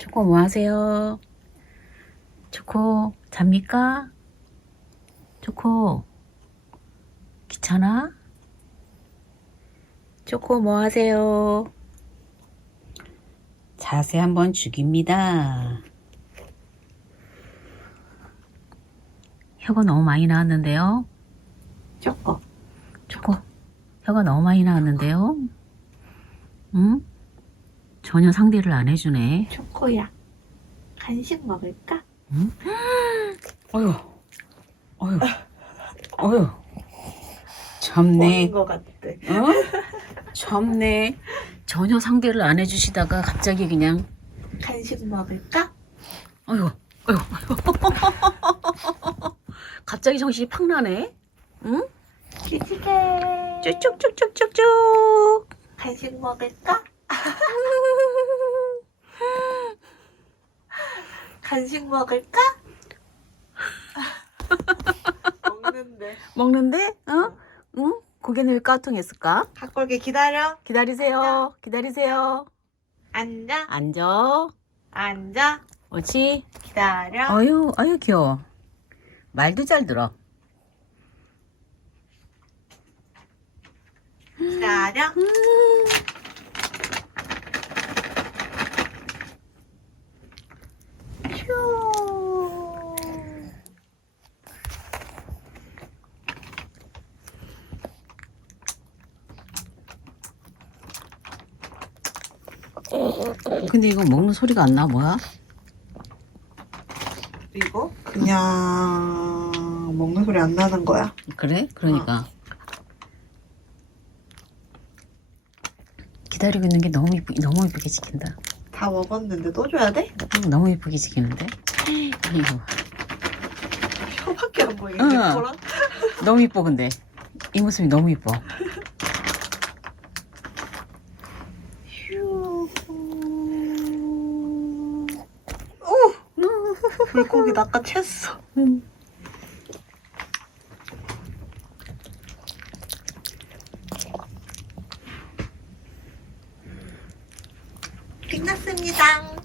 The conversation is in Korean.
초코 뭐 하세요? 초코 잡니까? 초코 귀찮아? 초코 뭐 하세요? 자세 한번 죽입니다. 혀가 너무 많이 나왔는데요. 초코. 초코 혀가 너무 많이 나왔는데요. 응? 전혀 상대를 안 해주네. 초코야. 간식 먹을까? 어휴, 어휴, 어휴. 참네. 거 같대. 어? 참네. 전혀 상대를 안 해주시다가 갑자기 그냥, 간식 먹을까? 어휴, 어휴, 어휴. 갑자기 정신이 팍 나네. 응? 기지개. 쭉쭉쭉쭉쭉쭉. 간식 먹을까? 간식 먹을까? 먹는데. 먹는데? 어? 응? 고개는 왜 까통했을까? 갖고 올게 기다려. 기다리세요. 기다리세요. 앉아. 앉아. 앉아. 옳지? 기다려. 어유, 어유 귀여워. 말도 잘 들어. 기다려. 휴. 근데 이거 먹는 소리가 안 나, 뭐야? 그리고 그냥 먹는 소리 안 나는 거야. 그래? 그러니까. 기다리고 있는 게 너무 이쁘, 너무 이쁘게 지킨다. 다 먹었는데 또 줘야 돼? 응, 너무 이쁘게 지키는데? 이거. 혀밖에 안 보이게 응. 거랑 너무 이뻐, 근데. 이 모습이 너무 이뻐. 휴. 오! 물고기 낚아챘어. 응. 끝났습니다.